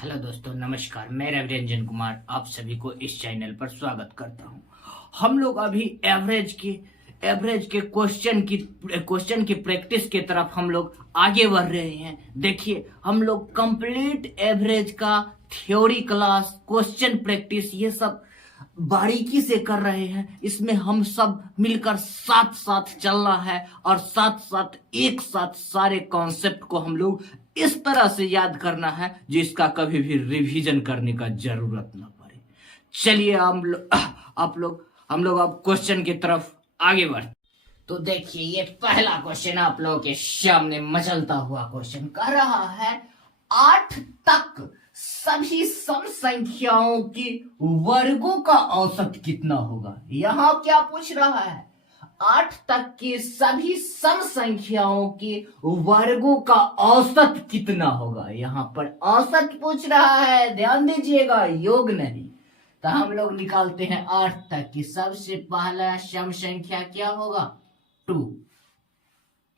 Hello दोस्तों, नमस्कार। मैं रविरंजन कुमार आप सभी को इस चैनल पर स्वागत करता हूं। हम लोग अभी एवरेज के क्वेश्चन की प्रैक्टिस की तरफ हम लोग आगे बढ़ रहे हैं। देखिए, हम लोग कंप्लीट एवरेज का थ्योरी क्लास, क्वेश्चन प्रैक्टिस, ये सब बारीकी से कर रहे हैं। इसमें हम सब मिलकर साथ साथ चलना है और साथ साथ एक साथ सारे कॉन्सेप्ट को हम लोग इस तरह से याद करना है जिसका कभी भी रिवीजन करने का जरूरत ना पड़े। चलिए हम लोग अब क्वेश्चन की तरफ आगे बढ़ते। तो देखिए, ये पहला क्वेश्चन आप लोगों के सामने मचलता हुआ क्वेश्चन कर रहा है 8 तक सभी सम संख्याओं के वर्गों का औसत कितना होगा। यहां क्या पूछ रहा है? 8 तक के सभी सम संख्याओं के वर्गों का औसत कितना होगा। यहां पर औसत पूछ रहा है, ध्यान दीजिएगा, योग नहीं। तो हम लोग निकालते हैं 8 तक की सबसे पहला सम संख्या क्या होगा? 2।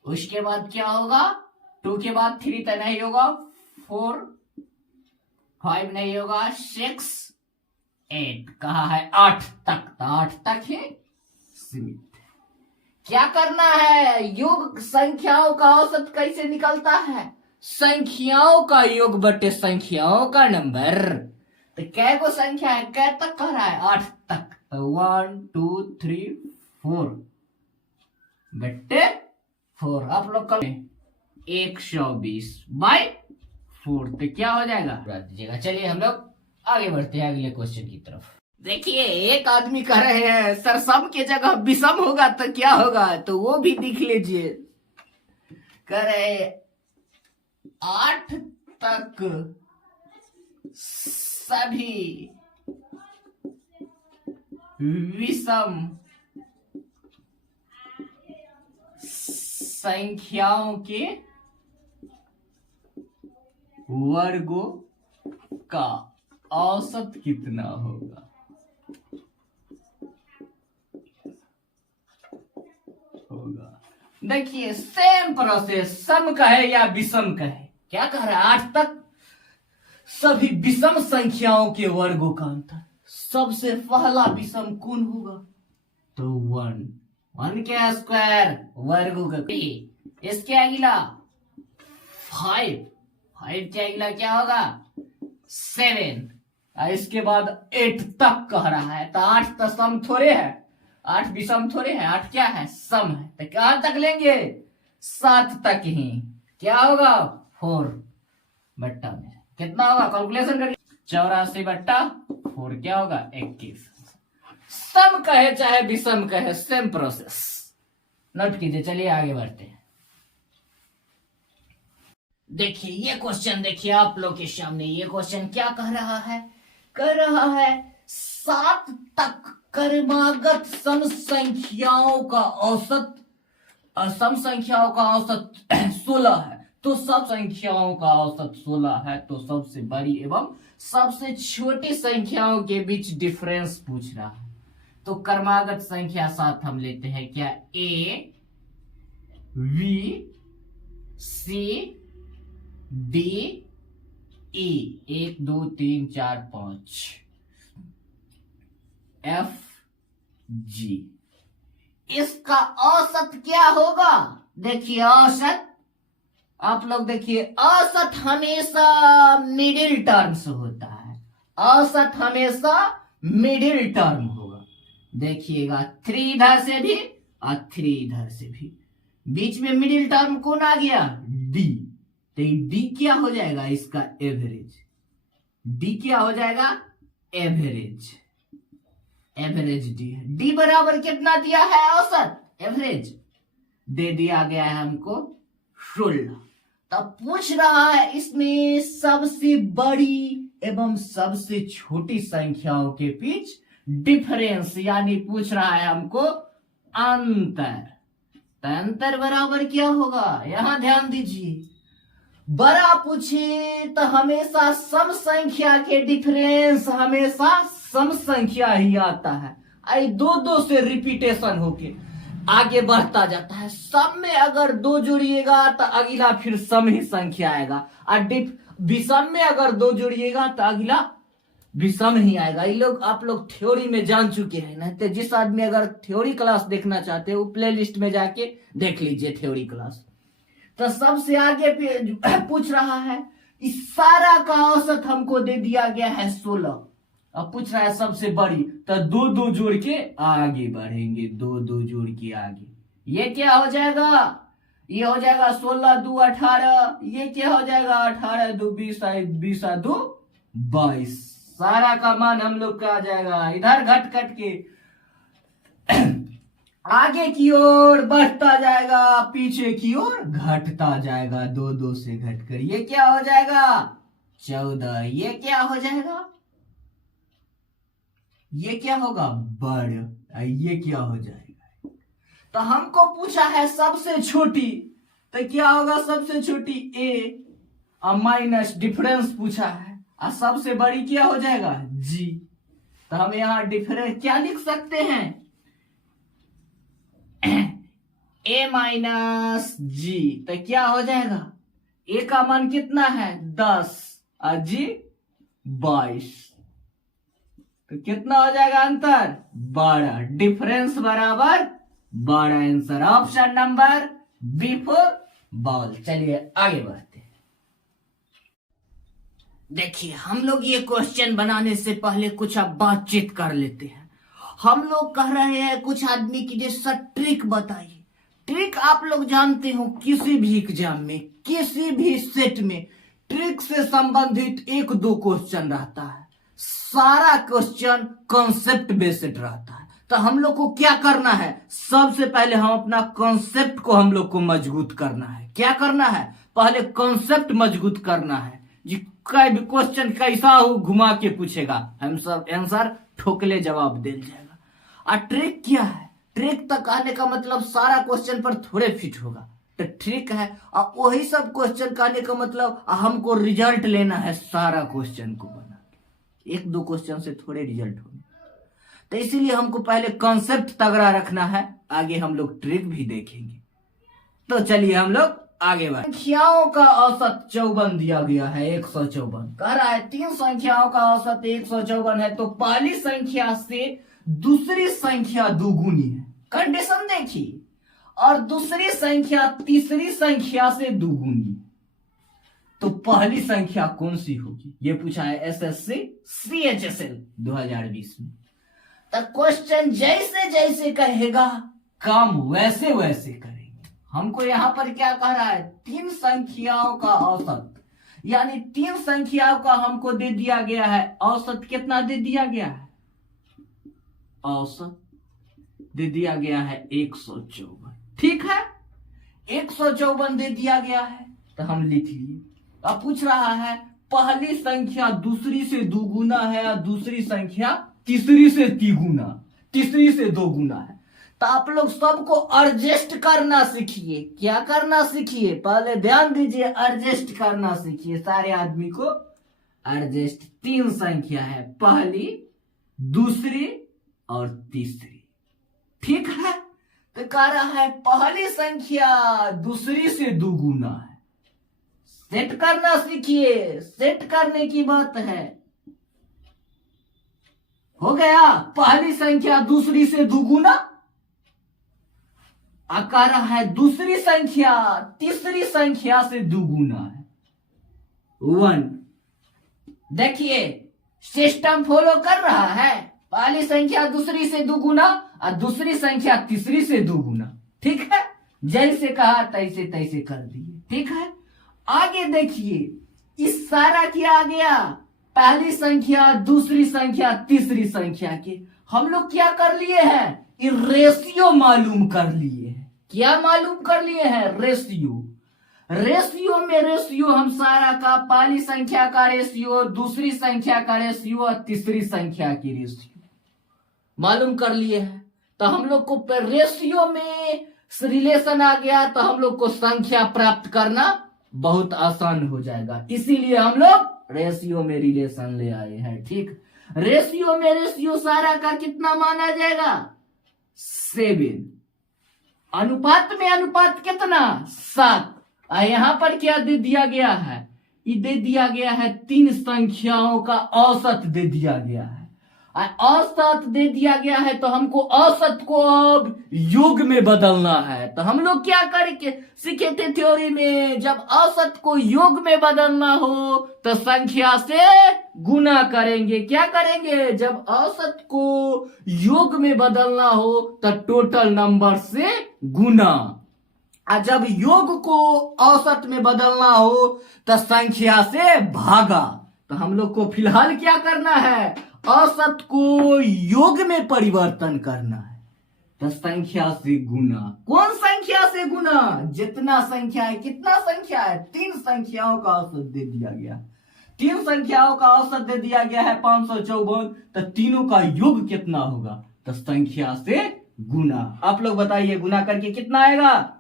उसके बाद क्या होगा? 2 के बाद 3 तो नहीं होगा, 4, 5 नहीं होगा, 6, 8। कहा है 8 तक, तो 8 तक है सीमित। क्या करना है? योग संख्याओं का औसत कैसे निकलता है? संख्याओं का योग बटे संख्याओं का नंबर। तो कै गो संख्या है, कै तक कह रहा है? 8 तक। तो 1 2 3 4 बटे 4। आप लोग कल 120/4 तो क्या हो जाएगा? दीजिएगा। चलिए हम लोग आगे बढ़ते हैं अगले क्वेश्चन की तरफ। देखिए, एक आदमी कह रहे हैं सर सम की जगह विषम होगा तो क्या होगा, तो वो भी देख लीजिए। कह रहे 8 तक सभी विषम संख्याओं के वर्गों का औसत कितना होगा। देखिए, सेम प्रोसेस, सम कहे या विषम कहे। क्या कह रहा है? 8 तक सभी विषम संख्याओं के वर्गों का अंतर। सबसे पहला विषम कौन होगा? तो 1 के स्क्वायर वर्गों का। इसके अगला 5 के अगला क्या होगा? 7। इसके बाद 8 तक कह रहा है। तो 8 तो सम थोड़े है, 8 विषम थोड़े है, 8 क्या है? सम है। तो कहां तक लेंगे? 7 तक ही। क्या होगा? 4 बट्टा में कितना होगा? कैलकुलेशन करिए। 84/4 क्या होगा? 21। सम कहे चाहे विषम कहे, सेम प्रोसेस। नोट कीजिए। चलिए आगे बढ़ते हैं। देखिए ये क्वेश्चन, देखिए आप लोग के सामने ये क्वेश्चन क्या कह रहा है? कह रहा है 7 तक क्रमागत सम संख्याओं का औसत, सम संख्याओं का औसत 16 है। तो सब संख्याओं का औसत 16 है। तो सबसे बड़ी एवं सबसे छोटी संख्याओं के बीच डिफरेंस पूछ रहा है। तो क्रमागत संख्या 7 हम लेते हैं। क्या? A B C D E 1 2 3 4 5 F G। इसका औसत क्या होगा? देखिए औसत, आप लोग देखिए, औसत हमेशा मिडिल टर्म्स होता है। औसत हमेशा मिडिल टर्म होगा। देखिएगा, 3 इधर से भी और 3 इधर से भी, बीच में मिडिल टर्म कौन आ गया? D। तो D क्या हो जाएगा? इसका एवरेज। D क्या हो जाएगा? एवरेज। एवरेज D है। D बराबर कितना दिया है? औसत, एवरेज दे दिया गया है हमको 16। तब पूछ रहा है इसमें सबसे बड़ी एवं सबसे छोटी संख्याओं के बीच डिफरेंस, यानी पूछ रहा है हमको अंतर। तो अंतर बराबर क्या होगा? यहां ध्यान दीजिए, बड़ा पूछे तो हमेशा सम संख्या के डिफरेंस हमेशा सम संख्या ही आता है। आई 2 से रिपीटेशन होके आगे बढ़ता जाता है। सम में अगर 2 जोड़िएगा तो अगला फिर सम ही संख्या आएगा। और विषम में अगर 2 जोड़िएगा तो अगला विषम ही आएगा। ये लोग आप लोग थ्योरी में जान चुके हैं ना। तो जिस आदमी अगर थ्योरी क्लास देखना चाहते हैं वो प्ले लिस्ट में जाके देख लीजिए थ्योरी क्लास। तो सबसे आगे पूछ रहा है इस सारा का औसत हमको दे दिया गया है 16। अब पूछ रहा है सबसे बड़ी, तो 2-2 जोड़ के आगे बढ़ेंगे, 2-2 जोड़ के आगे। ये क्या हो जाएगा? ये हो जाएगा 16-2 18। ये क्या हो जाएगा? 18-2 20, 20-2 22। सारा का मान हम लोग का आ जाएगा इधर घट घट के आगे की ओर बढ़ता जाएगा, पीछे की ओर घटता जाएगा, 2-2 से घटकर ये क्या हो जाएगा? 14। ये क्या हो जाएगा? ये क्या होगा? बड़। ये क्या हो जाएगा? तो हमको पूछा है सबसे छोटी, तो क्या होगा सबसे छोटी? ए और माइनस डिफरेंस पूछा है, और सबसे बड़ी क्या हो जाएगा? जी। तो हम यहां डिफरेंस क्या लिख सकते हैं? ए माइनस जी। तो क्या हो जाएगा? ए का मान कितना है? 10 और जी 22। तो कितना हो जाएगा अंतर? 12। डिफरेंस बराबर 12। Answer option number B for ball. चलिए आगे बढ़ते हैं। देखिए हम लोग ये क्वेश्चन बनाने से पहले कुछ अब बातचीत कर लेते हैं। हम लोग कह रहे हैं कुछ आदमी की जैसा ट्रिक बताइए। ट्रिक आप लोग जानते हो किसी भी एग्जाम में, किसी भी सेट में ट्रिक से संबंधित 1-2 क्वेश्चन रहता है। सारा क्वेश्चन कॉन्सेप्ट बेस्ड रहता है। तो हम लोग को क्या करना है? सबसे पहले हम अपना कॉन्सेप्ट को हम लोग को मजबूत करना है। क्या करना है? पहले कॉन्सेप्ट मजबूत करना है। जी क्वेश्चन कैसा हो घुमा के पूछेगा, हम सब आंसर ठोकले जवाब दे जाएगा। और ट्रिक क्या है? ट्रिक तक आने का मतलब सारा क्वेश्चन पर थोड़े फिट होगा, तो ट्रिक है। और वही सब क्वेश्चन का आने का मतलब हमको रिजल्ट लेना है सारा क्वेश्चन को बना के। 1-2 क्वेश्चन से थोड़े रिजल्ट होंगे। तो इसीलिए हमको पहले कॉन्सेप्ट तगड़ा रखना है, आगे हम लोग ट्रिक भी देखेंगे। तो चलिए हम लोग आगे बढ़। संख्याओं का औसत 54 दिया गया है, 154 कह रहा है। 3 संख्याओं का औसत 154 है, तो पहली संख्या से दूसरी संख्या दुगुनी है। कंडीशन देखिए। और दूसरी संख्या तीसरी संख्या से दुगुनी, तो पहली संख्या कौन सी होगी? ये पूछा है एसएससी CHSL 2020 में। तो क्वेश्चन जैसे जैसे कहेगा काम वैसे वैसे करेंगे। हमको यहां पर क्या कह रहा है? 3 संख्याओं का औसत, यानी 3 संख्याओं का हमको दे दिया गया है औसत। कितना दे दिया गया है? औसत दे दिया गया है 154। ठीक है, 154 दे दिया गया है, तो हम लिख लिए। अब पूछ रहा है पहली संख्या दूसरी से दुगुना है और दूसरी संख्या तीसरी से तिगुना, तीसरी से दोगुना है। तो आप लोग सबको एडजस्ट करना सीखिए। क्या करना सीखिए? पहले ध्यान दीजिए, एडजस्ट करना सीखिए। सारे आदमी को एडजस्ट। 3 संख्या है, पहली, दूसरी और तीसरी। ठीक है, तो कह रहा है पहली संख्या दूसरी से दुगुना है। सेट करना सीखिए, सेट करने की बात है। हो गया, पहली संख्या दूसरी से दुगुना। कह रहा है दूसरी संख्या तीसरी संख्या से दुगुना है, 1। देखिए सिस्टम फॉलो कर रहा है। पहली संख्या दूसरी से दुगुना और दूसरी संख्या तीसरी से दुगुना। ठीक है, जैसे कहा तैसे तैसे कर दिए। ठीक है, आगे देखिए, इस सारा क्या आ गया? पहली संख्या दूसरी संख्या तीसरी संख्या के हम लोग क्या कर लिए हैं? ये रेशियो मालूम कर लिए हैं। क्या मालूम कर लिए हैं? रेशियो। रेशियो में रेशियो हम सारा का, पहली संख्या का रेशियो, दूसरी संख्या का रेशियो और तीसरी संख्या की रेशियो मालूम कर लिए हैं। तो हम लोग को रेशियो में रिलेशन आ गया, तो हम लोग को संख्या प्राप्त करना बहुत आसान हो जाएगा। इसीलिए हम लोग रेशियो में रिलेशन ले आए हैं। ठीक, रेशियो में रेशियो सारा का कितना माना जाएगा? 7। अनुपात में अनुपात कितना? 7। यहां पर क्या दे दिया गया है? ये दे दिया गया है, तीन संख्याओं का औसत दे दिया गया है। औसत दे दिया गया है तो हमको औसत को अब योग में बदलना है। तो हम लोग क्या करके सीखे थे थ्योरी में, जब औसत को योग में बदलना हो तो संख्या से गुना करेंगे। क्या करेंगे? जब औसत को योग में बदलना हो तो टोटल नंबर से गुना, और जब योग को औसत में बदलना हो तो संख्या से भागा। तो हम लोग को फिलहाल क्या करना है? औसत को योग में परिवर्तन करना है। तो संख्या से गुना। कौन संख्या से गुना? जितना संख्या है। कितना संख्या है? तीन संख्याओं का औसत दे दिया गया। तीन संख्याओं का औसत दे दिया गया है 554। तो तीनों का योग कितना होगा? तो संख्या से गुना। आप लोग बताइए, गुना करके कितना आएगा?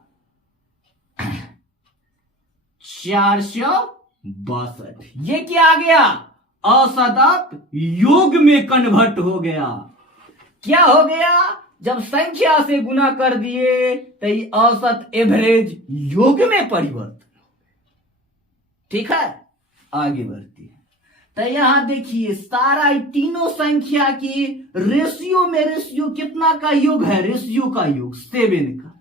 462। ये क्या आ गया? औसत अब योग में कन्वर्ट हो गया। क्या हो गया? जब संख्या से गुना कर दिए तो ये औसत एवरेज योग में परिवर्तन। ठीक है, आगे बढ़ती है। तो यहां देखिए, सारा तीनों संख्या की रेशियो में, रेशियो कितना का योग है? रेशियो का योग 7 का।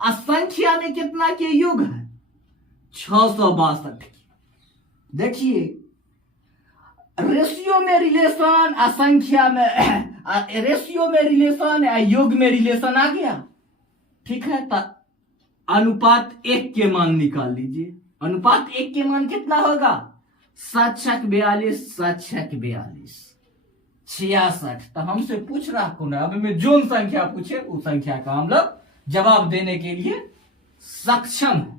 और संख्या में कितना के योग है? 662। देखिए, रेशियो में रिलेशन, असंख्या में रेशियो में रिलेशन, योग में रिलेशन आ गया। ठीक है, तो अनुपात 1 के मान निकाल लीजिए। अनुपात 1 के मान कितना होगा? 7×42, 7×42, 66। तो हमसे पूछ रहा कौन है? अब मैं जो संख्या पूछे उस संख्या का हम लोग जवाब देने के लिए सक्षम है।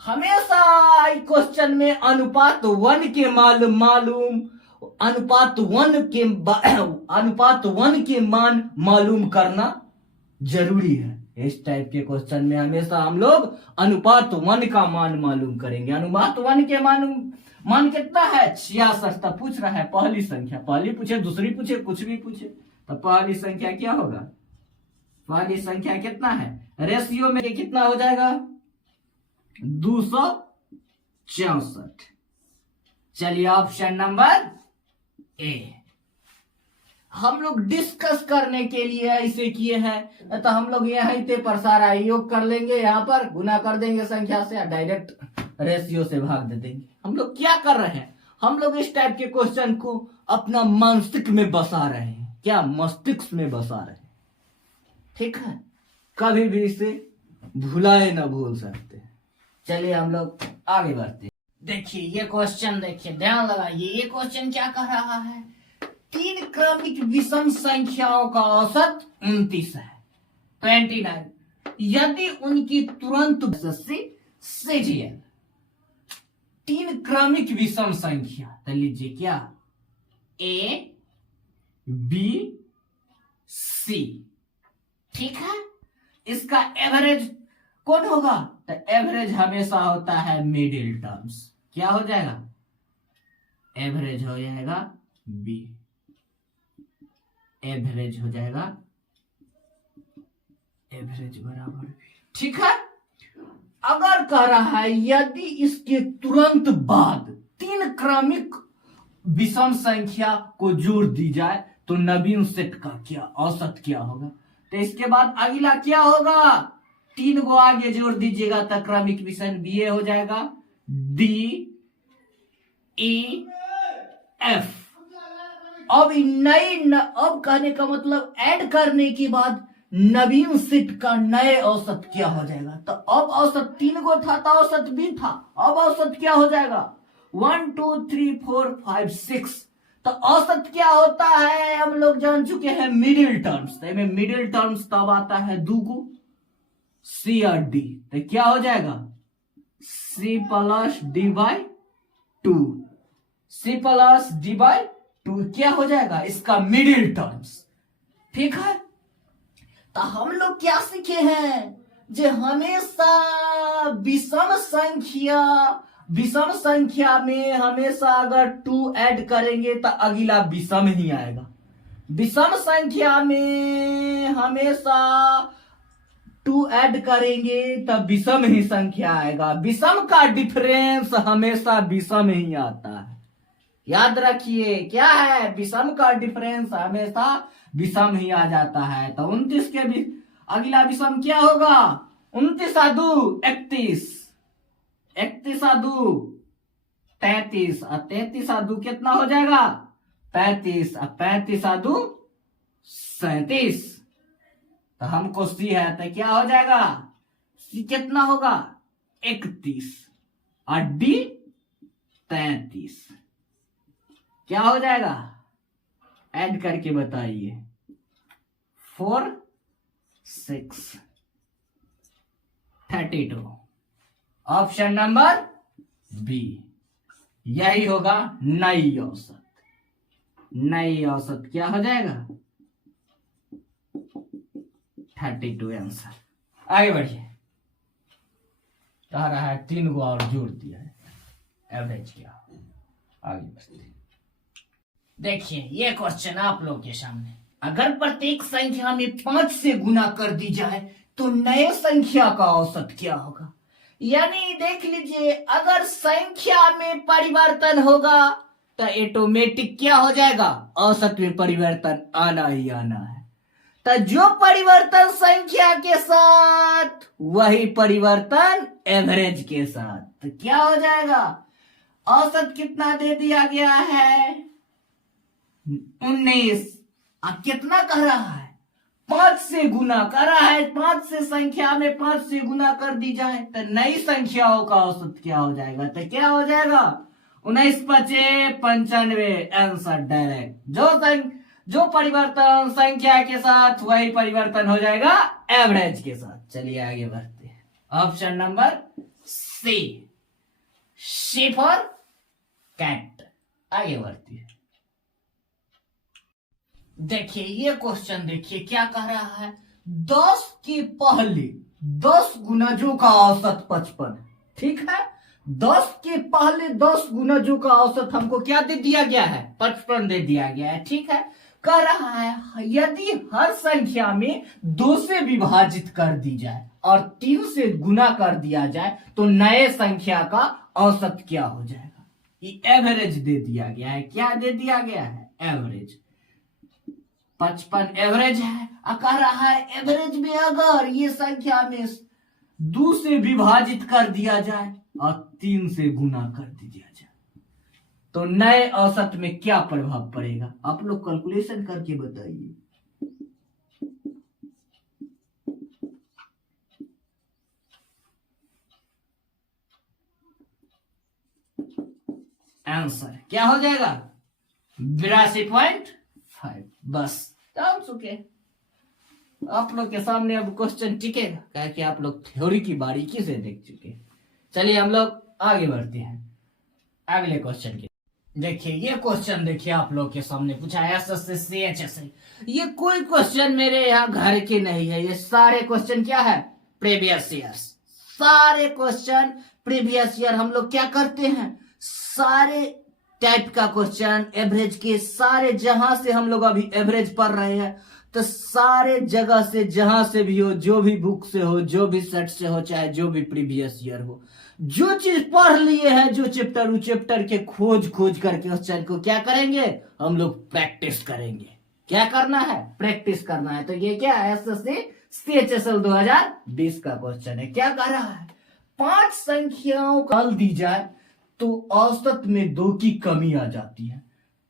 हमेशा क्वेश्चन में अनुपात 1 के मालूम, अनुपात 1 के मान मालूम करना जरूरी है। इस टाइप के क्वेश्चन में हमेशा हम लोग अनुपात 1 का मान मालूम करेंगे। अनुपात 1 के मान कितना है? 66। तब पूछ रहा है पहली संख्या। पहली पूछे, दूसरी पूछे, कुछ भी पूछे, तो पहली संख्या क्या होगा? पहली संख्या कितना है? रेशियो में कितना हो जाएगा? 264। चलिए, ऑप्शन नंबर ए। हम लोग डिस्कस करने के लिए ऐसे किए हैं, तो हम लोग यहीं पर सारा योग कर लेंगे, यहां पर गुना कर देंगे संख्या से, डायरेक्ट रेशियो से भाग दे देंगे। हम लोग क्या कर रहे हैं? हम लोग इस टाइप के क्वेश्चन को अपना मस्तिष्क में बसा रहे हैं। क्या? मस्तिष्क में बसा रहे हैं। ठीक है, कभी भी इसे भुलाए ना भूल सकते। चलिए हम लोग आगे बढ़ते हैं। देखिए ये क्वेश्चन, देखिए ध्यान लगाइए। ये क्वेश्चन क्या कह रहा है? तीन क्रमिक विषम संख्याओं का औसत 29 है, 29। यदि उनकी तुरंत CGL, तीन क्रमिक विषम संख्या, तो लीजिए क्या? A, B, C। ठीक है, इसका एवरेज कौन होगा? तो एवरेज हमेशा होता है मिडिल टर्म्स। क्या हो जाएगा? एवरेज हो जाएगा B, एवरेज हो जाएगा एवरेज बराबर B। ठीक है, अगर कह रहा है यदि इसके तुरंत बाद तीन क्रमिक विषम संख्या को जोड़ दी जाए तो नवीन सेट का क्या औसत क्या होगा? तो इसके बाद अगला क्या होगा? तीन को आगे जोड़ दीजिएगा तो क्रमिक विषम BA हो जाएगा, D, E, F। अब अब कहने का मतलब ऐड करने के बाद नवीन सेट का नए औसत क्या हो जाएगा? तो अब औसत 3 को था तो औसत B था, अब औसत क्या हो जाएगा? 1 2 3 4 5 6। तो औसत क्या होता है हम लोग जान चुके हैं, मिडिल टर्म्स। तो में मिडिल टर्म्स तब आता है 2 को C और D। तो क्या हो जाएगा? C + D/2, C + D/2 क्या हो जाएगा? इसका मिडिल टर्म्स। ठीक है, तो हम लोग क्या सीखे हैं? जो हमेशा विषम संख्या में हमेशा अगर 2 ऐड करेंगे तो अगला विषम ही आएगा। विषम संख्या में हमेशा 2 ऐड करेंगे तब विषम ही संख्या आएगा। विषम का डिफरेंस हमेशा विषम ही आता है, याद रखिए। क्या है? विषम का डिफरेंस हमेशा विषम ही आ जाता है। तो 29 के भी अगला विषम क्या होगा? 29 आ 2 31, 31 आ 2 33, और 33 आ 2 कितना हो जाएगा? 35, और 35 आ 2 37। तो हमको सी है तो क्या हो जाएगा? सी कितना होगा? 31, और डी 33। क्या हो जाएगा? ऐड करके बताइए। 4 6 32। ऑप्शन नंबर बी यही होगा नई औसत। नई औसत क्या हो जाएगा? 32 आंसर। आगे बढ़िए। कह रहा है 3 गो और जोड़ दिया है, एवरेज क्या? आगे बढ़ते हैं। देखिए ये क्वेश्चन आप लोग के सामने, अगर प्रत्येक संख्या में 5 से गुना कर दी जाए तो नए संख्या का औसत क्या होगा? यानी देख लीजिए, अगर संख्या में परिवर्तन होगा तो ऑटोमेटिक क्या हो जाएगा? औसत में परिवर्तन आना ही आना है। तो जो परिवर्तन संख्या के साथ वही परिवर्तन एवरेज के साथ। तो क्या हो जाएगा? औसत कितना दे दिया गया है? 19। कितना कह रहा है? 5 से गुना कर रहा है। 5 से संख्या में 5 से गुना कर दी जाए तो नई संख्याओं का औसत क्या हो जाएगा? तो क्या हो जाएगा? 19 5 95 आंसर डायरेक्ट। जो परिवर्तन संख्या के साथ वही परिवर्तन हो जाएगा एवरेज के साथ। चलिए आगे बढ़ते हैं। Option number C, C for cat. आगे बढ़ते हैं। देखिए ये क्वेश्चन, देखिए क्या कह रहा है? 10 के पहले 10 गुणजों का औसत 55। ठीक है, 10 के पहले 10 गुणजों का औसत हमको क्या दे दिया गया है? 55 दे दिया गया है। ठीक है, कह रहा है यदि हर संख्या में 2 से विभाजित कर दी जाए और 3 से गुना कर दिया जाए तो नए संख्या का औसत क्या हो जाएगा? ये एवरेज दे दिया गया है। क्या दे दिया गया है? एवरेज। 55 एवरेज है। कह रहा है एवरेज में अगर ये संख्या में 2 से विभाजित कर दिया जाए और 3 से गुना कर दिया जाए तो नए औसत में क्या प्रभाव पड़ेगा? आप लोग कैलकुलेशन करके बताइए। आंसर क्या हो जाएगा? 82.5। बस काम चुके। आप लोग के सामने अब क्वेश्चन टिकेगा, क्या कि आप लोग थ्योरी की बारीकी से देख चुके। चलिए हम लोग आगे बढ़ते हैं अगले क्वेश्चन के। देखिए ये क्वेश्चन, देखिए आप लोग के सामने पूछा है एसएससी एचएससी। ये कोई क्वेश्चन मेरे यहाँ घर के नहीं है, ये सारे क्वेश्चन क्या है? Previous years. सारे क्वेश्चन प्रीवियस ईयर हम लोग क्या करते हैं? सारे टाइप का क्वेश्चन एवरेज के, सारे जहां से हम लोग अभी एवरेज पढ़ रहे हैं तो सारे जगह से, जहां से भी हो, जो भी बुक से हो, जो भी सेट से हो, चाहे जो भी प्रीवियस ईयर हो, जो चीज पढ़ लिए हैं, जो चैप्टर, उस चैप्टर के खोज करके उस चैप्टर को क्या करेंगे? हम लोग प्रैक्टिस करेंगे। क्या करना है? प्रैक्टिस करना है। तो ये क्या है? एसएससी सीएचएसएल 2020 का क्वेश्चन है। क्या कह रहा है? 5 संख्याओं का हल दी जाए तो औसत में 2 की कमी आ जाती है,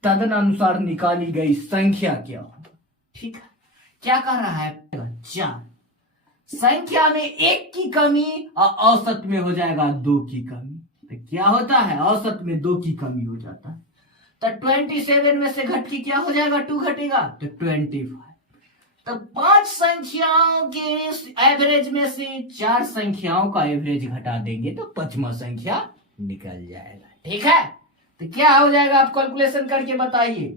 तदनुसार निकाली गई संख्या क्या होगा? ठीक है, क्या कह रहा है? 4 संख्या में 1 की कमी और औसत में हो जाएगा 2 की कमी। तो क्या होता है? औसत में 2 की कमी हो जाता है। तो 27 में से घट के क्या हो जाएगा? 2 घटेगा तो 25। तो 5 संख्याओं के एवरेज में से 4 संख्याओं का एवरेज घटा देंगे तो 5वां संख्या निकल जाएगा। ठीक है, तो क्या हो जाएगा? आप कैलकुलेशन करके बताइए।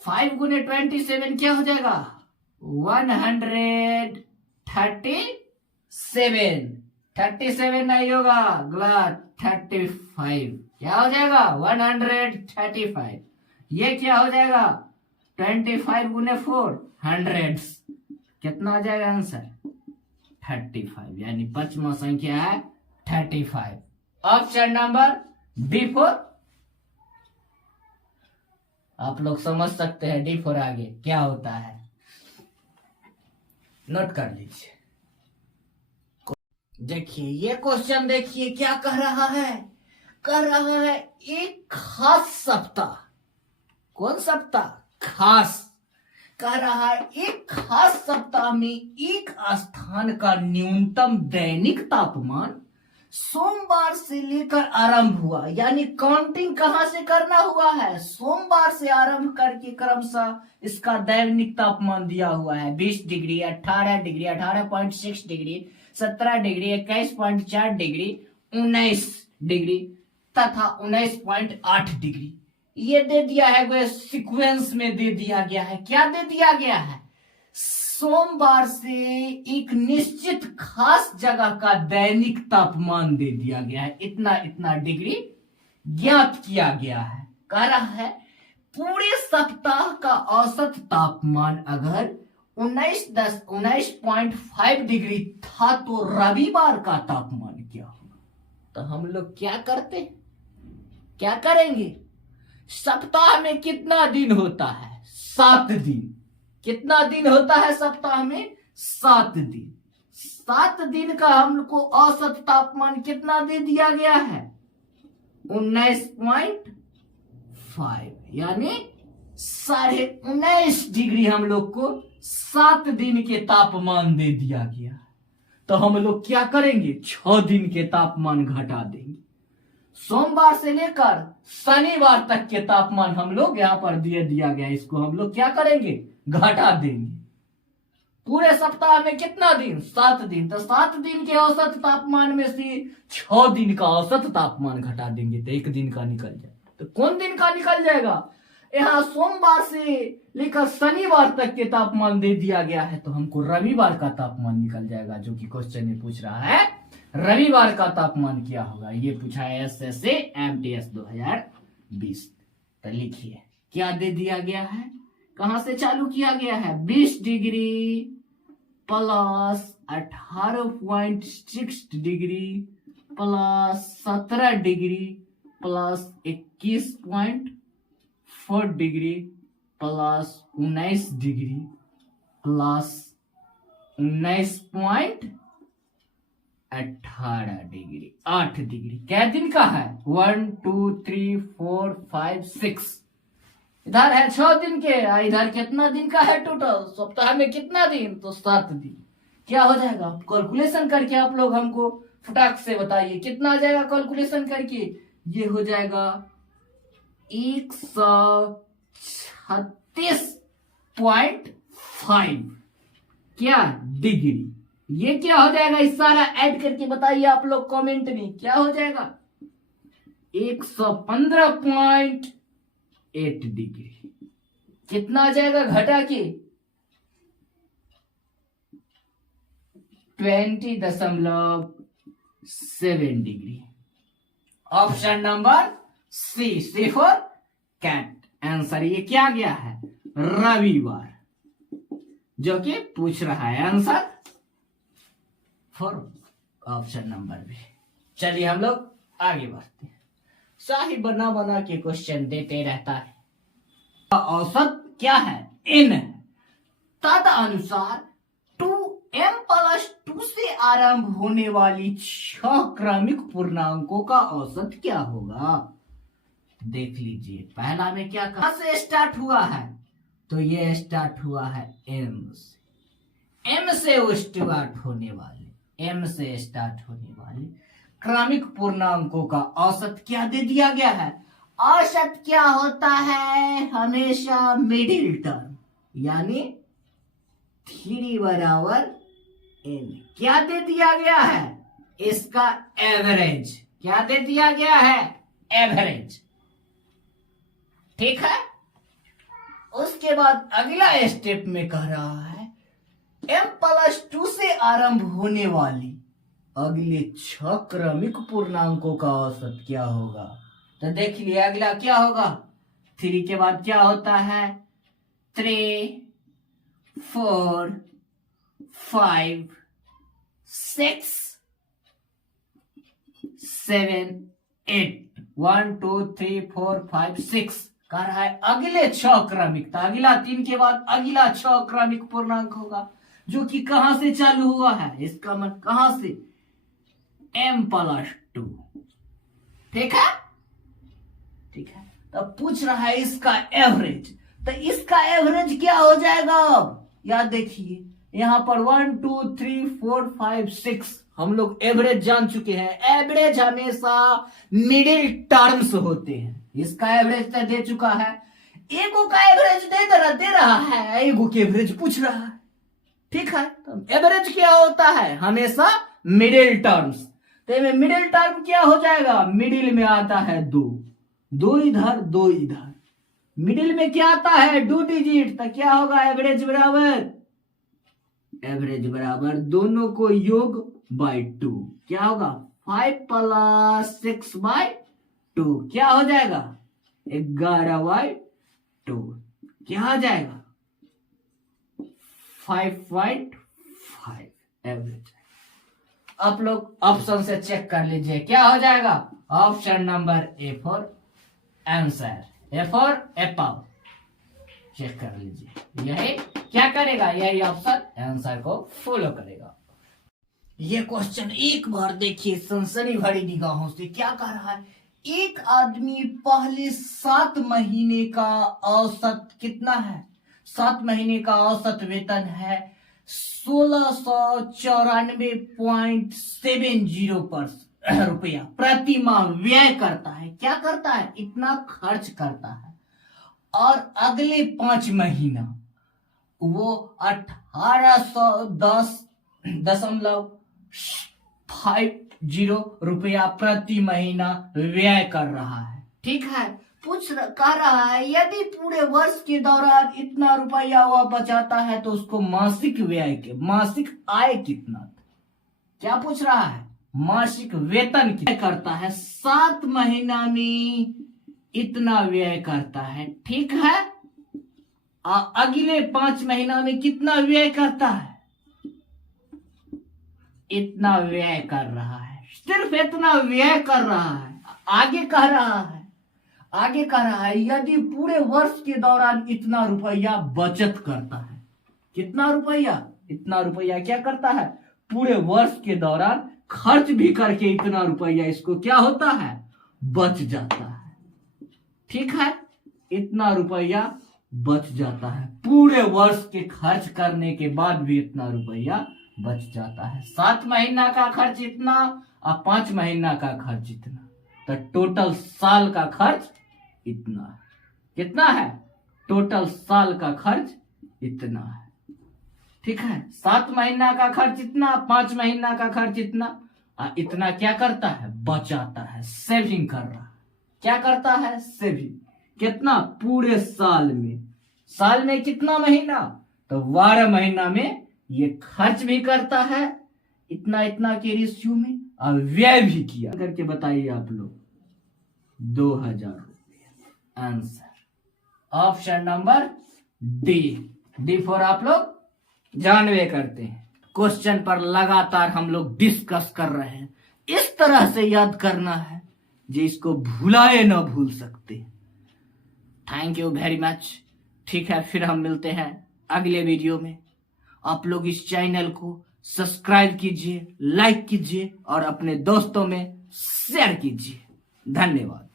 5 गुने 27 क्या हो जाएगा? 137। 37 नहीं होगा, गलत। 35 क्या हो जाएगा? 135। ये क्या हो जाएगा? 25 गुने 4 100। कितना आ जाएगा आंसर? 35, यानी पांचवा संख्या है 35। Option number D4। आप लोग समझ सकते हैं D4 आगे क्या होता है, नोट कर लीजिए। देखिए ये क्वेश्चन, देखिए क्या कह रहा है, कह रहा है एक खास सप्ताह, कौन सप्ताह, खास, कह रहा है एक खास सप्ताह में एक स्थान का न्यूनतम दैनिक तापमान सोमवार से लेकर आरंभ हुआ, यानी काउंटिंग कहां से करना हुआ है, सोमवार से आरंभ करके क्रमशः इसका दैनिक तापमान दिया हुआ है 20 degree, 18 degree, 18.6 degree, 17 degree, 21.4 degree, 19 degree तथा 19.8 डिग्री। ये दे दिया है, वो सीक्वेंस में दे दिया गया है। क्या दे दिया गया है, सोमवार से एक निश्चित खास जगह का दैनिक तापमान दे दिया गया है, इतना इतना डिग्री ज्ञात किया गया है। कह रहा है पूरे सप्ताह का औसत तापमान अगर 19.5 डिग्री था तो रविवार का तापमान क्या होगा। तो हम लोग क्या करते, क्या करेंगे, सप्ताह में कितना दिन होता है, 7 दिन। कितना दिन होता है सप्ताह में, 7 दिन। 7 दिन का हमको औसत तापमान कितना दे दिया गया है, 19.5, यानी 19.5 डिग्री हम लोग को 7 दिन के तापमान दे दिया गया। तो हम लोग क्या करेंगे, 6 दिन के तापमान घटा देंगे। सोमवार से लेकर शनिवार तक के तापमान हम लोग यहाँ पर दिया गया, इसको हम लोग क्या करेंगे, घटा देंगे। पूरे सप्ताह में कितना दिन, 7 दिन, तो 7 दिन के औसत तापमान में से 6 दिन का औसत तापमान घटा देंगे तो 1 दिन का निकल जाए। तो कौन दिन का निकल जाएगा, यहाँ सोमवार से लेकर शनिवार तक के तापमान दे दिया गया है, तो हमको रविवार का तापमान निकल जाएगा, जो कि क्वेश्चन में पूछ रहा है रविवार का तापमान क्या होगा। ये पूछा है SSA MTS 2020। तो लिखिए क्या दे दिया गया है, कहां से चालू किया गया है, 20 degree plus 18.6 degree plus 17 degree plus 21.4 degree plus 19 degree plus 19.18 degree, 8 degree. क्या दिन का है, 1 2 3 4 5 6, इधर है 6 दिन के, इधर कितना दिन का है टोटल, सप्ताह में कितना दिन, तो 7 दिन। क्या हो जाएगा, कैलकुलेशन करके आप लोग हमको फटाक से बताइए कितना आ जाएगा कैलकुलेशन करके। ये हो जाएगा 136.5 क्या डिग्री। ये क्या हो जाएगा, इस सारा ऐड करके बताइए आप लोग कमेंट में, क्या हो जाएगा, 115.8 डिग्री। कितना आ जाएगा घटा के, 20.7 degree. Option number C for cat. Answer ये क्या गया है, रविवार, जो कि पूछ रहा है answer for option number B. चलिए हम लोग आगे बढ़ते हैं। शाही बना बना के क्वेश्चन देते रहता है। औसत क्या है, n है, तद अनुसार 2m+2 से आरंभ होने वाली 6 क्रमिक पूर्णांकों का औसत क्या होगा। देख लीजिए पहला में क्या कहा से स्टार्ट हुआ है, तो ये स्टार्ट हुआ है m से, m से स्टार्ट होने वाले, m से स्टार्ट होने वाले क्रमिक पूर्णांकों का औसत क्या दे दिया गया है। औसत क्या होता है, हमेशा मिडिल टर्म, यानी 3 बराबर n। क्या दे दिया गया है, इसका एवरेज। क्या दे दिया गया है, एवरेज, ठीक है। उसके बाद अगला स्टेप में कह रहा है m+2 से आरंभ होने वाली अगले 6 क्रमिक पूर्णांकों का औसत क्या होगा। तो देख लिया अगला क्या होगा, 3 के बाद क्या होता है, 3 4 5 6 7 8 1 2 3 4 5 6 कह रहा है अगले 6 क्रमिक, तो अगला 3 के बाद अगला 6 क्रमिक पूर्णांक होगा जो कि कहां से चालू हुआ है, इसका मतलब कहां से, m+2। ठीक है, ठीक है। तो पूछ रहा है इसका एवरेज, तो इसका एवरेज क्या हो जाएगा। अब याद देखिए यहां पर 1 2 3 4 5 6 हम लोग एवरेज जान चुके हैं। एवरेज हमेशा मिडिल टर्म्स होते हैं। इसका एवरेज तो दे चुका है, एगो का एवरेज दे रहा है, एगो के एवरेज पूछ रहा है। ठीक है, तो एवरेज क्या होता है, हमेशा मिडिल टर्म्स। तो मिडिल टर्म क्या हो जाएगा, मिडिल में आता है 2 2 इधर 2 इधर, मिडिल में क्या आता है 2 डिजिट, तो क्या होगा एवरेज बराबर दोनों को योग बाय 2, क्या होगा 5 + 6/2, क्या हो जाएगा 11/2, क्या हो जाएगा 5.5 एवरेज। आप लोग ऑप्शन से चेक कर लीजिए क्या हो जाएगा। Option number A for answer, A for apple, check कर लीजिए। यही क्या करेगा, यही ऑप्शन आंसर को फॉलो करेगा। ये क्वेश्चन एक बार देखिए सनसनी भरी निगाहों से। क्या कह रहा है, एक आदमी पहले 7 महीने का औसत कितना है, 7 महीने का औसत वेतन है 1694.70 रुपया प्रति माह व्यय करता है। क्या करता है, इतना खर्च करता है। और अगले 5 महीना वो 1810.50 रुपया प्रति महीना व्यय कर रहा है। ठीक है, कह रहा है यदि पूरे वर्ष के दौरान इतना रुपया वह बचाता है तो उसको मासिक आय कितना, क्या पूछ रहा है, मासिक वेतन कितना करता है, 7 महीना में इतना व्यय करता है। ठीक है, अगले 5 महीना में कितना व्यय करता है, इतना व्यय कर रहा है, सिर्फ इतना व्यय कर रहा है। आगे कह रहा है यदि पूरे वर्ष के दौरान इतना रुपया बचत करता है, कितना रुपया, इतना रुपया क्या करता है, पूरे वर्ष के दौरान खर्च भी करके इतना रुपया इसको क्या होता है, बच जाता है। ठीक है, इतना रुपया बच जाता है, पूरे वर्ष के खर्च करने के बाद भी इतना रुपया बच जाता है। 7 महीना का खर्च इतना और 5 महीना का खर्च इतना, तो टोटल साल का खर्च इतना है। कितना है, टोटल साल का खर्च इतना है। ठीक है, 7 महीना का खर्च इतना, 5 महीना का खर्च इतना, इतना क्या करता है, बचाता है, सेविंग कर रहा है। क्या करता है, सेविंग। कितना, पूरे साल में कितना महीना, तो 12 महीना में ये खर्च भी करता है इतना के रेशियो में, और व्यय भी किया। करके बताइए आप लोग, 2000 रुपया। Answer option number D for आप लोग जानवे करते हैं। क्वेश्चन पर लगातार हम लोग डिस्कस कर रहे हैं, इस तरह से याद करना है जिसको भुलाए ना भूल सकते। Thank you very much. ठीक है, फिर हम मिलते हैं अगले वीडियो में। आप लोग इस चैनल को सब्सक्राइब कीजिए, लाइक कीजिए और अपने दोस्तों में शेयर कीजिए। धन्यवाद।